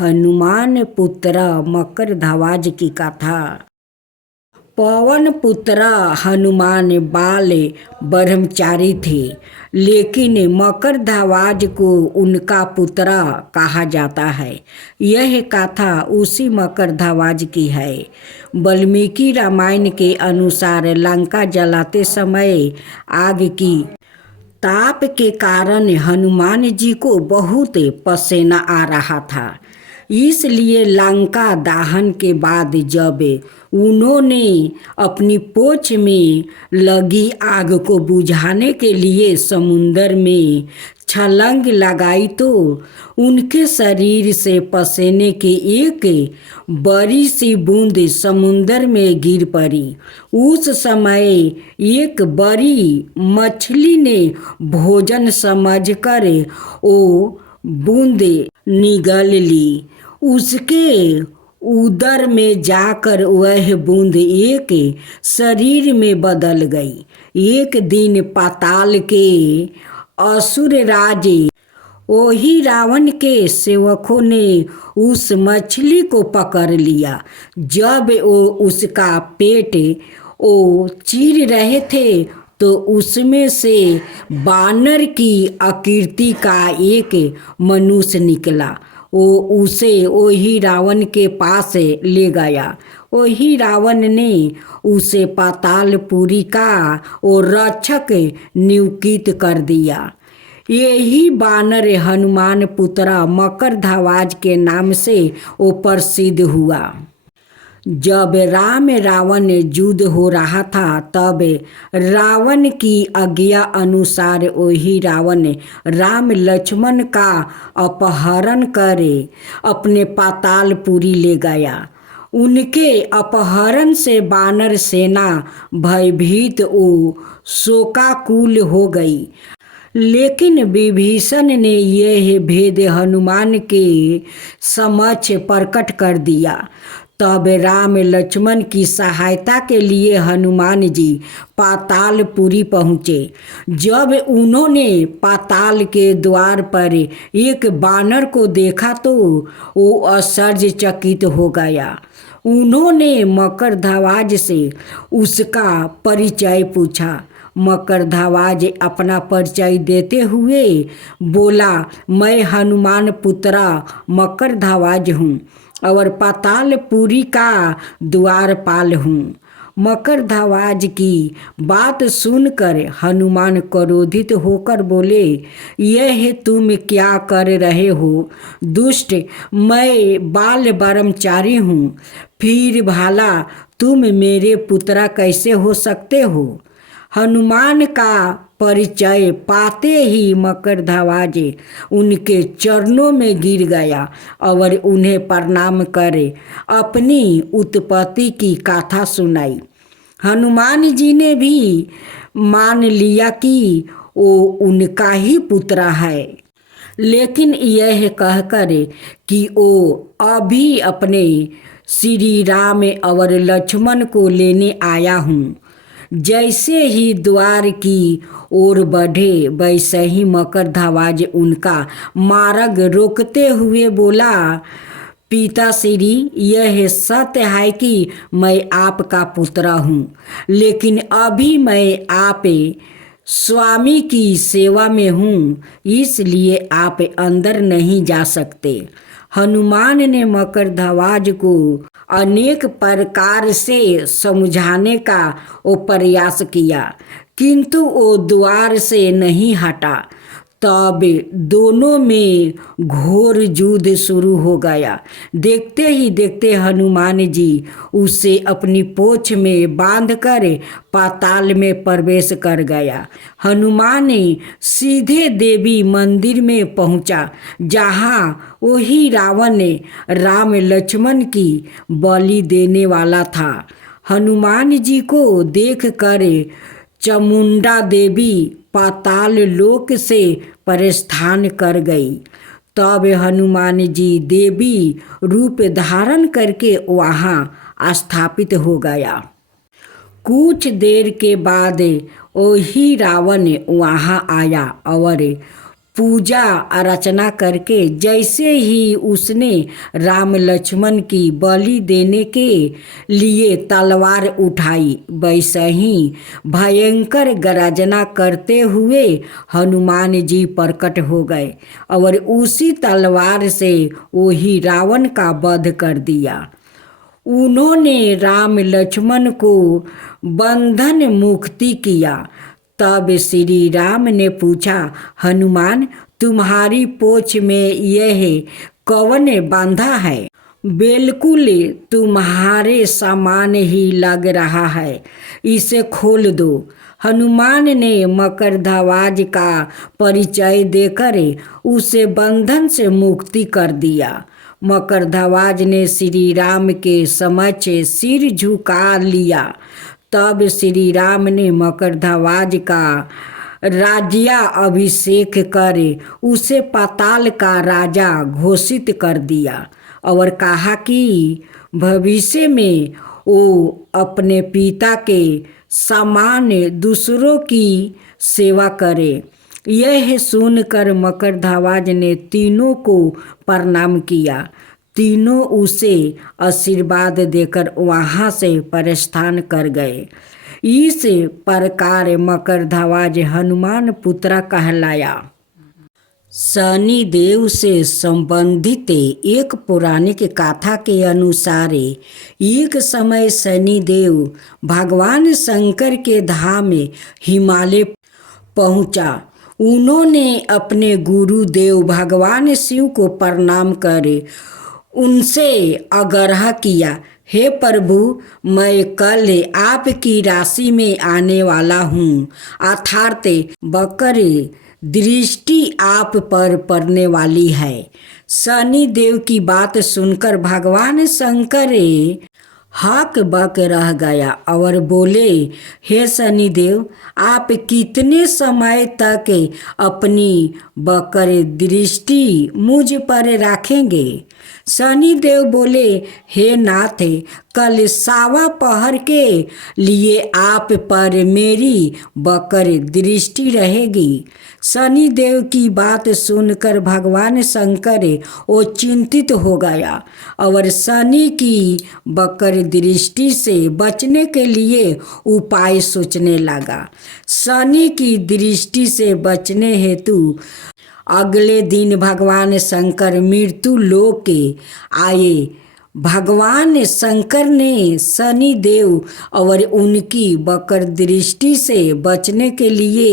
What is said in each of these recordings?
हनुमान पुत्र मकरध्वज की कथा। पवन पुत्र हनुमान बाल ब्रह्मचारी थे, लेकिन मकरध्वज को उनका पुत्र कहा जाता है। यह कथा उसी मकरध्वज की है। वाल्मीकि रामायण के अनुसार लंका जलाते समय आग की ताप के कारण हनुमान जी को बहुत पसीना आ रहा था। इसलिए लंका दहन के बाद जब उन्होंने अपनी पोछ में लगी आग को बुझाने के लिए समुद्र में छलांग लगाई तो उनके शरीर से पसीने की एक बड़ी सी बूंद समुद्र में गिर पड़ी। उस समय एक बड़ी मछली ने भोजन समझकर वो बूंद निगल ली। उसके उदर में जाकर वह बूंद एक शरीर में बदल गई। एक दिन पाताल के असुर राज वही रावण के सेवकों ने उस मछली को पकड़ लिया। जब वो उसका पेट वो चीर रहे थे तो उसमें से बानर की आकृति का एक मनुष्य निकला। वो उसे वही रावण के पास ले गया। वही रावण ने उसे पातालपुरी का वो रक्षक नियुक्त कर दिया। यही बानर हनुमान पुत्र मकरध्वज के नाम से वो प्रसिद्ध हुआ। जब राम रावण युद्ध हो रहा था तब रावण की आज्ञा अनुसार वही रावण राम लक्ष्मण का अपहरण करे अपने पातालपुरी ले गया। उनके अपहरण से बानर सेना भयभीत और शोकाकुल हो गई। लेकिन विभीषण ने यह भेद हनुमान के समक्ष प्रकट कर दिया। तब राम लक्ष्मण की सहायता के लिए हनुमान जी पातालपुरी पहुँचे। जब उन्होंने पाताल के द्वार पर एक बानर को देखा तो वो आश्चर्यचकित हो गया। उन्होंने मकरध्वज से उसका परिचय पूछा। मकरध्वज अपना परिचय देते हुए बोला, मैं हनुमान पुत्र मकरध्वज हूँ और पातालपुरी का द्वारपाल हूँ। मकरध्वज की बात सुनकर हनुमान क्रोधित होकर बोले, यह तुम क्या कर रहे हो दुष्ट? मैं बाल ब्रह्मचारी हूँ, फिर भला तुम मेरे पुत्र कैसे हो सकते हो? हनुमान का परिचय पाते ही मकरध्वज उनके चरणों में गिर गया और उन्हें प्रणाम करे अपनी उत्पत्ति की कथा सुनाई। हनुमान जी ने भी मान लिया कि वो उनका ही पुत्र है, लेकिन यह कहकर कि वो अभी अपने श्री राम और लक्ष्मण को लेने आया हूँ। जैसे ही द्वार की ओर बढ़े वैसे ही मकरध्वज उनका मार्ग रोकते हुए बोला, पिताश्री, यह सत्य है कि मैं आपका पुत्र हूँ, लेकिन अभी मैं आप स्वामी की सेवा में हूँ, इसलिए आप अंदर नहीं जा सकते। हनुमान ने मकरध्वज को अनेक प्रकार से समझाने का वो प्रयास किया, किंतु वो द्वार से नहीं हटा। तब दोनों में घोर युद्ध शुरू हो गया। देखते ही देखते हनुमान जी उसे अपनी पोछ में बांधकर पाताल में प्रवेश कर गया। हनुमान सीधे देवी मंदिर में पहुंचा, जहां वही रावण राम लक्ष्मण की बलि देने वाला था। हनुमान जी को देखकर चामुंडा देवी पाताल लोक से प्रस्थान कर गई। तब हनुमान जी देवी रूप धारण करके वहाँ स्थापित हो गया। कुछ देर के बाद वही रावण वहाँ आया और पूजा अर्चना करके जैसे ही उसने राम लक्ष्मण की बलि देने के लिए तलवार उठाई, वैसे ही भयंकर गर्जना करते हुए हनुमान जी प्रकट हो गए और उसी तलवार से वही रावण का वध कर दिया। उन्होंने राम लक्ष्मण को बंधन मुक्ति किया। तब श्री राम ने पूछा, हनुमान, तुम्हारी पोछ में यह कौन बांधा है? बिल्कुल तुम्हारे समान ही लग रहा है, इसे खोल दो। हनुमान ने मकरध्वज का परिचय देकर उसे बंधन से मुक्ति कर दिया। मकरध्वज ने श्री राम के समक्ष सिर झुका लिया। तब श्री राम ने मकरध्वज का राज्याभिषेक कर उसे पाताल का राजा घोषित कर दिया और कहा कि भविष्य में वो अपने पिता के समान दूसरों की सेवा करे। यह सुनकर मकरध्वज ने तीनों को प्रणाम किया। तीनों उसे आशीर्वाद देकर वहाँ से प्रस्थान कर गए। इस प्रकार मकरध्वज हनुमान पुत्र कहलाया। शनिदेव से संबंधित एक पौराणिक कथा के अनुसार एक समय शनिदेव भगवान शंकर के धाम हिमालय पहुंचा। उन्होंने अपने गुरुदेव भगवान शिव को प्रणाम कर उनसे आग्रह किया, हे प्रभु, मैं कल आपकी राशि में आने वाला हूँ, अर्थात बकर दृष्टि आप पर पड़ने वाली है। शनि देव की बात सुनकर भगवान शंकर हक बक रह गया और बोले, हे शनिदेव, आप कितने समय तक अपनी बकर दृष्टि मुझ पर रखेंगे? शनिदेव बोले, हे नाथ, कल सावा पहर के लिए आप पर मेरी बकर दृष्टि रहेगी। शनिदेव की बात सुनकर भगवान शंकर वो चिंतित हो गया और शनि की बकर दृष्टि से बचने के लिए उपाय सोचने लगा। शनि की दृष्टि से बचने हेतु अगले दिन भगवान शंकर मृत्यु लोक आए। भगवान शंकर ने शनि देव और उनकी बकर दृष्टि से बचने के लिए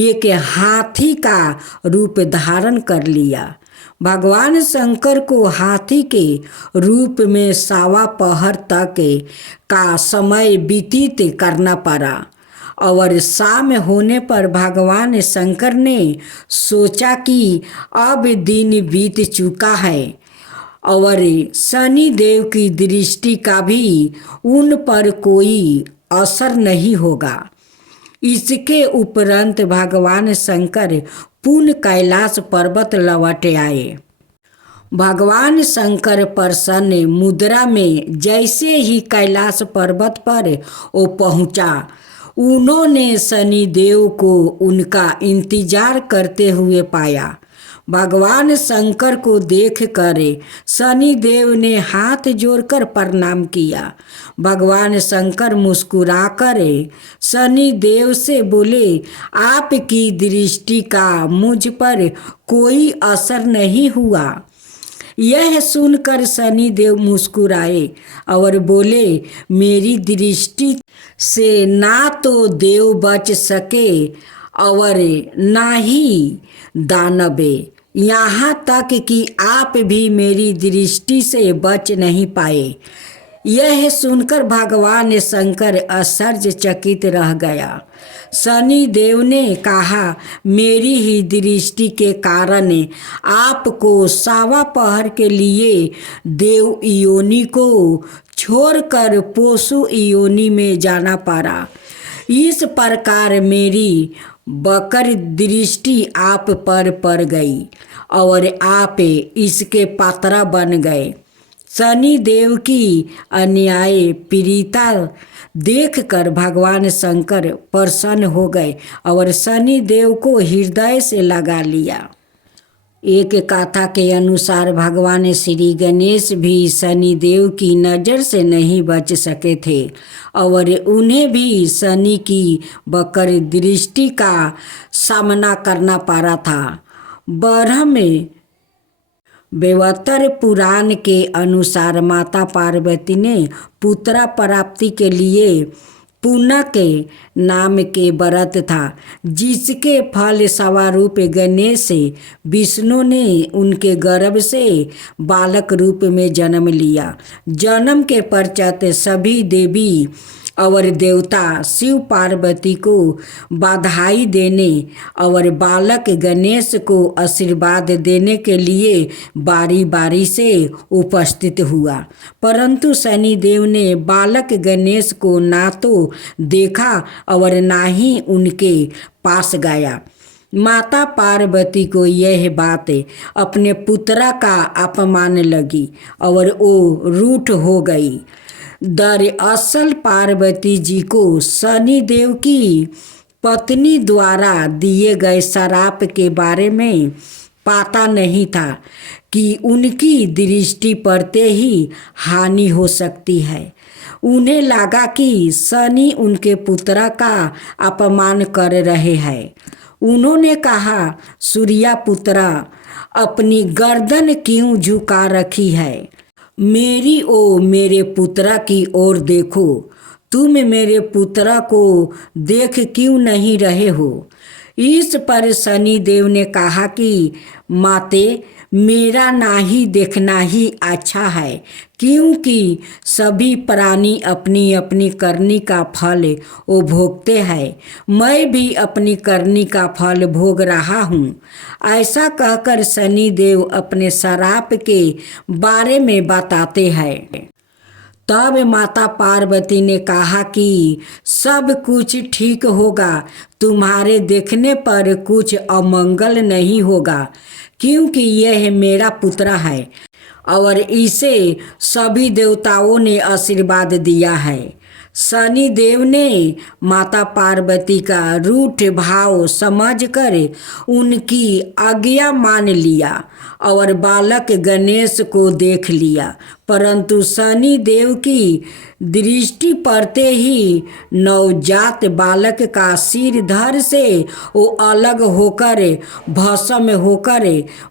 एक हाथी का रूप धारण कर लिया। भगवान शंकर को हाथी के रूप में सावा पहर तक का समय व्यतीत करना पड़ा और शाम होने पर भगवान शंकर ने सोचा कि अब दिन बीत चुका है और शनि देव की दृष्टि का भी उन पर कोई असर नहीं होगा। इसके उपरांत भगवान शंकर पुनः कैलाश पर्वत लौट आए। भगवान शंकर प्रसन्न मुद्रा में जैसे ही कैलाश पर्वत पर वो पहुंचा, उन्होंने शनि देव को उनका इंतजार करते हुए पाया। भगवान शंकर को देखकर शनि देव ने हाथ जोड़कर प्रणाम किया। भगवान शंकर मुस्कुराकर शनि देव से बोले, आपकी दृष्टि का मुझ पर कोई असर नहीं हुआ। यह सुनकर शनि देव मुस्कुराए और बोले, मेरी दृष्टि से ना तो देव बच सके और ना ही दानव, यहाँ तक कि आप भी मेरी दृष्टि से बच नहीं पाए। यह सुनकर भगवान शंकर आश्चर्यचकित रह गया। शनि देव ने कहा, मेरी ही दृष्टि के कारण आपको सावा पहर के लिए देव योनि को छोड़कर पशु योनि में जाना पड़ा। इस प्रकार मेरी बकर दृष्टि आप पर पड़ गई और आप इसके पात्र बन गए। शनि देव की अन्याय पीड़िता देखकर भगवान शंकर प्रसन्न हो गए और शनि देव को हृदय से लगा लिया। एक कथा के अनुसार भगवान श्री गणेश भी शनिदेव की नज़र से नहीं बच सके थे और उन्हें भी शनि की वक्र दृष्टि का सामना करना पड़ा था। ब्रह्म वैवर्त पुराण के अनुसार माता पार्वती ने पुत्र प्राप्ति के लिए पुण्य के नाम के व्रत था, जिसके फल स्वरूप गणेश विष्णु ने उनके गर्भ से बालक रूप में जन्म लिया। जन्म के पश्चात सभी देवी और देवता शिव पार्वती को बधाई देने और बालक गणेश को आशीर्वाद देने के लिए बारी बारी से उपस्थित हुआ, परंतु शनिदेव ने बालक गणेश को ना तो देखा और ना ही उनके पास गया। माता पार्वती को यह बात अपने पुत्र का अपमान लगी और वो रूठ हो गई। दरअसल पार्वती जी को शनिदेव की पत्नी द्वारा दिए गए श्राप के बारे में पता नहीं था कि उनकी दृष्टि पड़ते ही हानि हो सकती है। उन्हें लगा कि शनि उनके पुत्र का अपमान कर रहे हैं। उन्होंने कहा, सूर्या पुत्र, अपनी गर्दन क्यों झुका रखी है? मेरे पुत्र की ओर देखो। तुम मेरे पुत्र को देख क्यों नहीं रहे हो? इस पर शनिदेव ने कहा कि माते, मेरा ना ही देखना ही अच्छा है, क्योंकि सभी प्राणी अपनी अपनी करनी का फल वो भोगते हैं। मैं भी अपनी करनी का फल भोग रहा हूँ। ऐसा कहकर शनिदेव अपने श्राप के बारे में बताते हैं। तब माता पार्वती ने कहा कि सब कुछ ठीक होगा, तुम्हारे देखने पर कुछ अमंगल नहीं होगा, क्योंकि यह मेरा पुत्र है और इसे सभी देवताओं ने आशीर्वाद दिया है। शनिदेव ने माता पार्वती का रूठ भाव समझकर उनकी आज्ञा मान लिया और बालक गणेश को देख लिया, परंतु शनिदेव की दृष्टि पड़ते ही नवजात बालक का सिर धड़ से वो अलग होकर भस्म होकर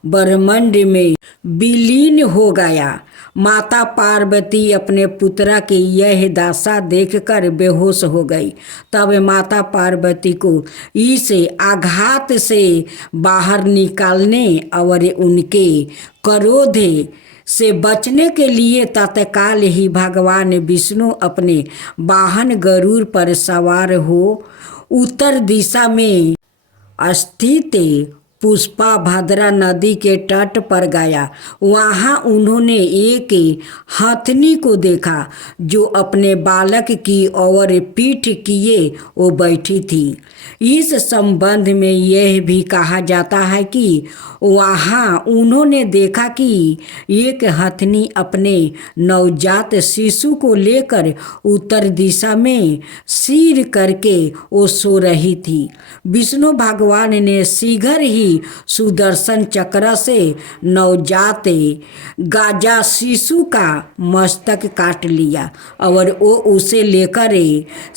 ब्रह्मांड में विलीन हो गया। माता पार्वती अपने पुत्र की यह दशा देखकर बेहोश हो गई। तब माता पार्वती को इस आघात से बाहर निकालने और उनके क्रोध से बचने के लिए तत्काल ही भगवान विष्णु अपने वाहन गरुड़ पर सवार हो उत्तर दिशा में स्थित पुष्पाभद्रा नदी के तट पर गया। वहाँ उन्होंने एक हथनी को देखा जो अपने बालक की ओर पीठ किए वो बैठी थी। इस संबंध में यह भी कहा जाता है कि वहाँ उन्होंने देखा कि एक हथनी अपने नवजात शिशु को लेकर उत्तर दिशा में सिर करके वो सो रही थी। विष्णु भगवान ने शीघ्र ही सुदर्शन चक्र से नवजात गाजा शिशु का मस्तक काट लिया और वो उसे लेकर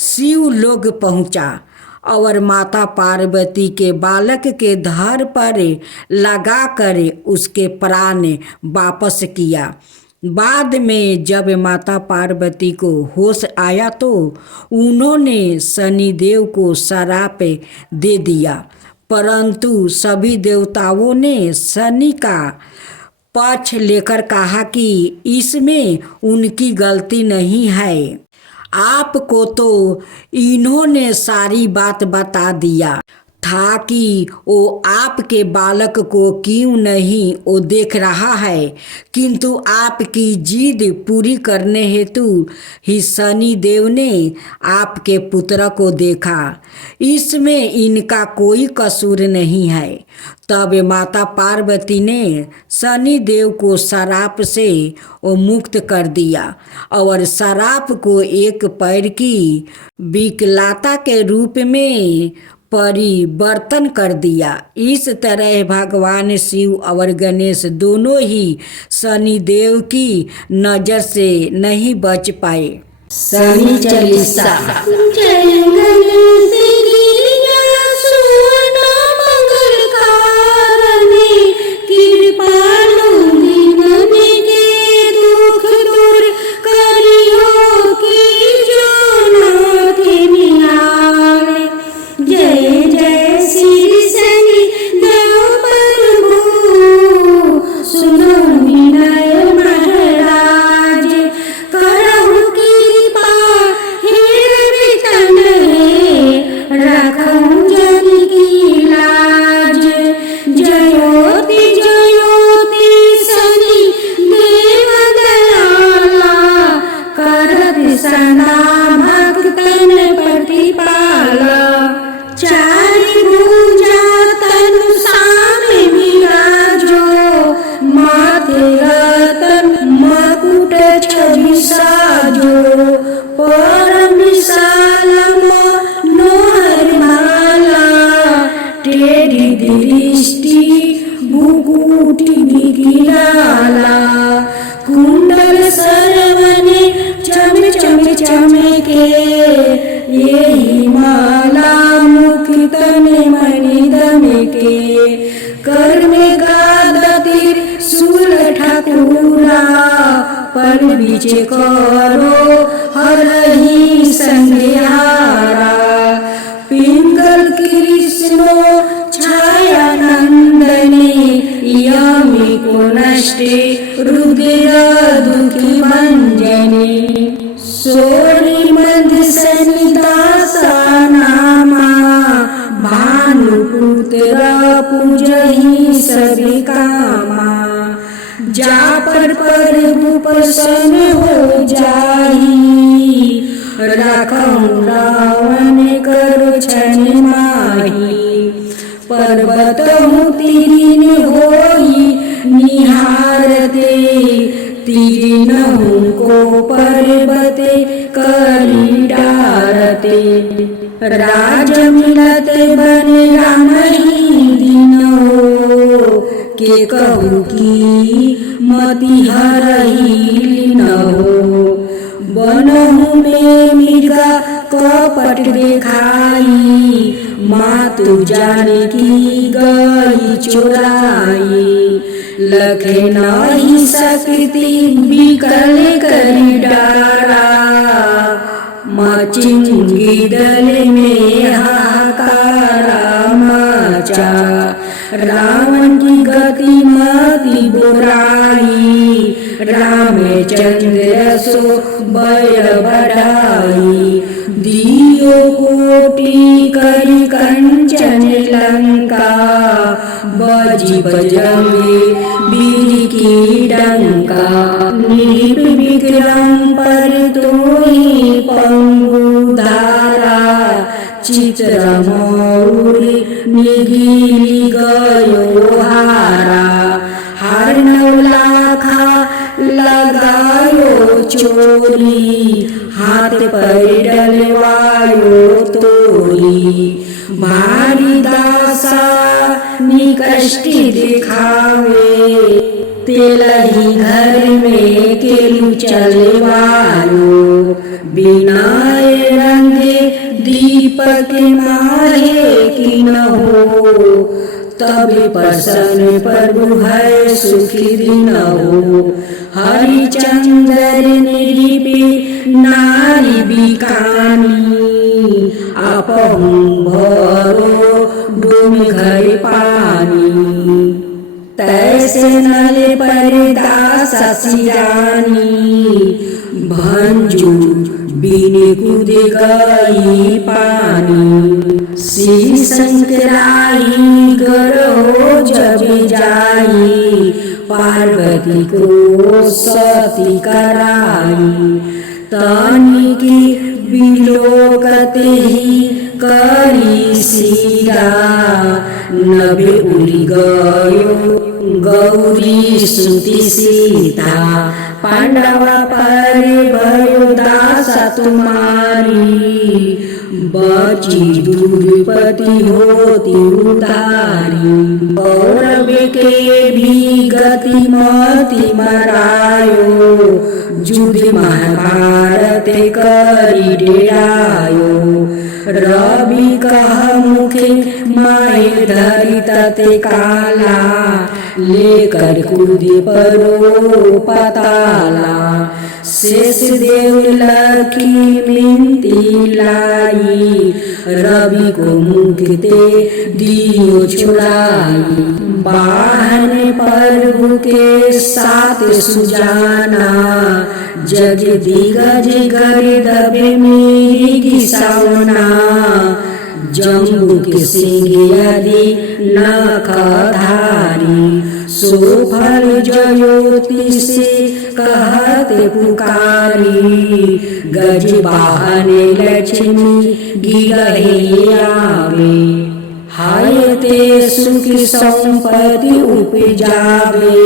शिव लोक पहुंचा और माता पार्वती के बालक के धड़ पर लगाकर उसके प्राण वापस किया। बाद में जब माता पार्वती को होश आया तो उन्होंने शनिदेव को श्राप दे दिया, परंतु सभी देवताओं ने शनि का पक्ष लेकर कहा कि इसमें उनकी गलती नहीं है। आपको तो इन्होंने सारी बात बता दिया था कि वो आपके बालक को क्यों नहीं वो देख रहा है, किंतु आपकी जिद पूरी करने हेतु ही शनि देव ने आपके पुत्र को देखा। इसमें इनका कोई कसूर नहीं है। तब माता पार्वती ने शनि देव को श्राप से वो मुक्त कर दिया और श्राप को एक पैर की विकलाता के रूप में परिवर्तन कर दिया। इस तरह भगवान शिव और गणेश दोनों ही शनिदेव की नज़र से नहीं बच पाए। शनि चालीसा। जय गणेश गिरिजा सुवर्ण मंगलकारणे, कृपालु दीनन के दुख दूर करियो की जो नाथ निहारे। जय जय श्री शनि देव प्रभु, सुनो विनय महाराज, करहु कृपा हे रवितन हे, रखहु जन की लाज। जयोति जयोति शनि देव दयाला, करत सदा भक्तन प्रतिपाला। चारि भुजा तनु सामे विराजो, माथे रतन मकुट छवि साजो। परम विशाल मनोहर माला, टेढ़ी दृष्टि भुकुटी निराला। कुंडल सरवने चम चम चमके, यही माला मुख तने मणि दमके। कर में गादा त्रिशूल ठाकुरा, पर बीचे करो हरहि संहारा। पिंगल कृष्णो छाया नंदने, यमी को नष्टे रुधिर दुखी भंजने। सोनी मद सनिदासा नामा, भानुपुत्र पूजहि सभी कामा। जा पर प्रभु प्रसन्न हो जाहि, राखहु रावण कर छन माही। पर्वत तीन होई निहारते, तीनों को पर्वते करी डारते। राज मिलत बन राम ही दिनो, के कहू की मति हरहि लीनहो। बनहु में मृगा कपट देखाई, मातु जानकी गई चुराई। लखे नहीं सकती बिकल करी डारा, मचिंगी दल में हाहाकारा मचा। रावण की गति मति बुराई, रामचंद्र सो भय बढ़ाई। दियो कोटि करी कंचन लंका, बजी बजंगे वीर की डंका। निर्विक्रम पर तोहि पंगु धारा, चित्र मौरी निगिरी गयो हारा। हर नौलाखा लगायो चोरी, हाथ पर डलवायो तोरी। भारी दासा निकष्टि दिखावे, तेलही घर में केलू चलवायो। बिना रंगे दीपक माहे की न हो, तब प्रसन्न प्रभु है सुखी दिन हो। हरिचंद्र निरीपी नारी बिकानी, आपहु भरो डूम घर पानी। तैसे नल पर दासा सिरानी, भंजू बीने कूद गई पानी। श्री शंकराई गरो जब जाई, पार्वती को सती कराई। तानी की विलोकते ही करी सीरा, नभे उड़ी गयो गौरी सुती सीता। पांडवा पर भयो दासा तुम्हारी, बची दुर्पति होती उतारी। कौरव के भी गति मति मरायो, युद्ध महाभारत करी डेरायो। रवि कह मुखे माय धरि तते काला, लेकर कूदे परो पताला। शेष देव लखी मिनती लाई, रवि को मुक्ति दियो छुड़ाई। वाहन प्रभु के साथ सुजाना, जग दिग्गज गर्दभे मेरी सावना। जम्बू के सिंह यदि नखधारी, सोफल ज्योति से कहते पुकारी। गज वाहन लक्ष्मी गिरहे आवे, हाय ते सुख संपत्ति उपजावे।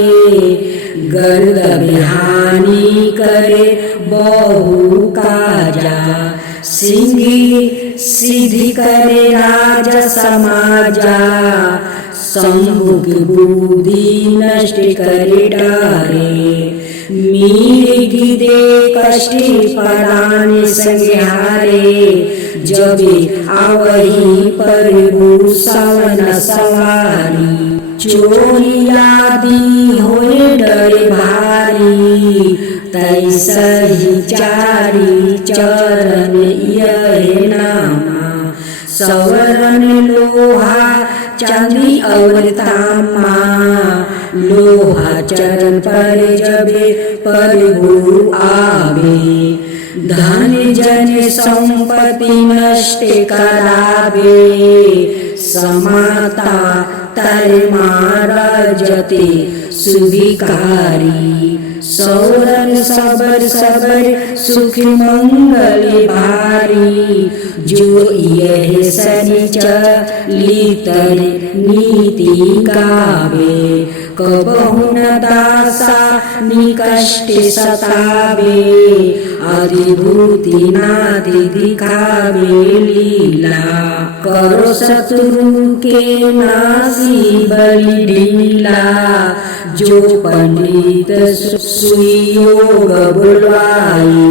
गर्दभ हानि करे बहु काजा, सिंही सिद्धि करे राजा समाजा। शंभु की बुद्धि नष्ट करे डारे, मिर्गी दे कष्टि परान संहारे। जबे आवही प्रभु सवन सवारी, चोरी आदि होए डरे भारी। तैसही चारी चरण यह नामा, सवरण लोहा चांदी और तामा। लोहा चरण पर जबे प्रभु आवे, धन जन संपत्ति नष्ट करावे। समाता तर मारजते सुभिकारी, सौरन सबर सबर सुख मंगल भारी। जो यह सनिचलितर नीति गावे, कबहु न दासा निकष्ट सतावे। अधिभूति नादि दिखावे लीला, करो शत्रु के नासी बलि ढीला। जो पंडित सुयोग बुलवाई,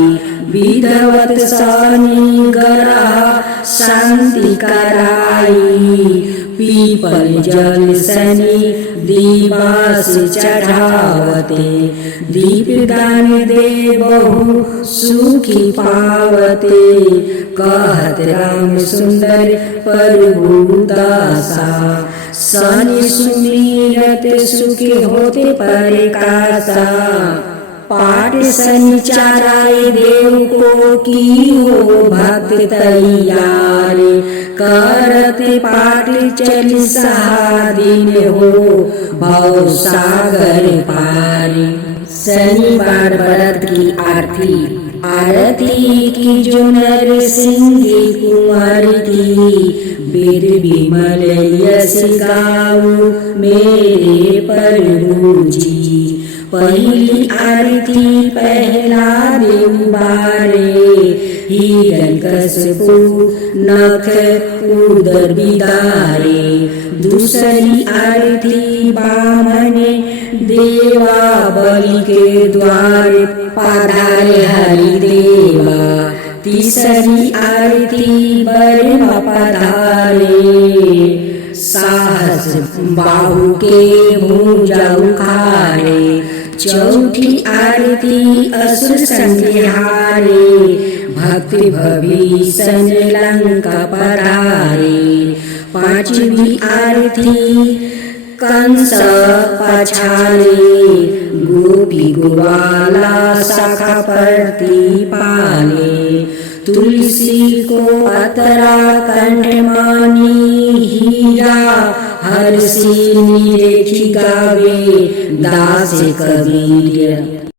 विधवत शनि ग्रह शांति कराई। पीपल जल शनि दिवस चढ़ावते, दीपदान दे बहु सुखी पावते। कहत राम सुंदर प्रभु दासा, शनि सुमिरत सुखी होते परिकासा। पाठ संचाराय देव को की हो भक्त तैयार, करते पाठ चली दिन हो भव सागर पार। शनिवार व्रत की आरती। आरती की जो नर सिंह कुंवर की, वेद विमल यश गाऊ मेरे प्रभु जी। पहली आरती पहला देव बारे, हिरण्यकशिपु नख उदर बिदारे। दूसरी आरती बामन देवा बलि के द्वार, पधारे हरिदेवा। तीसरी आरती बर्मा पधारे, साहस बाहु के भुजा उखाड़े। चौथी आरती असुर संहारे, भक्ति भविष्ण लंका पधारे। पांचवी आरती कंस पछारे, गोपी गोवाला शाखा परती पाले। तुलसी को अतरा कंठ मानी, हीरा हर सी निरेखी गावे दास कबीर।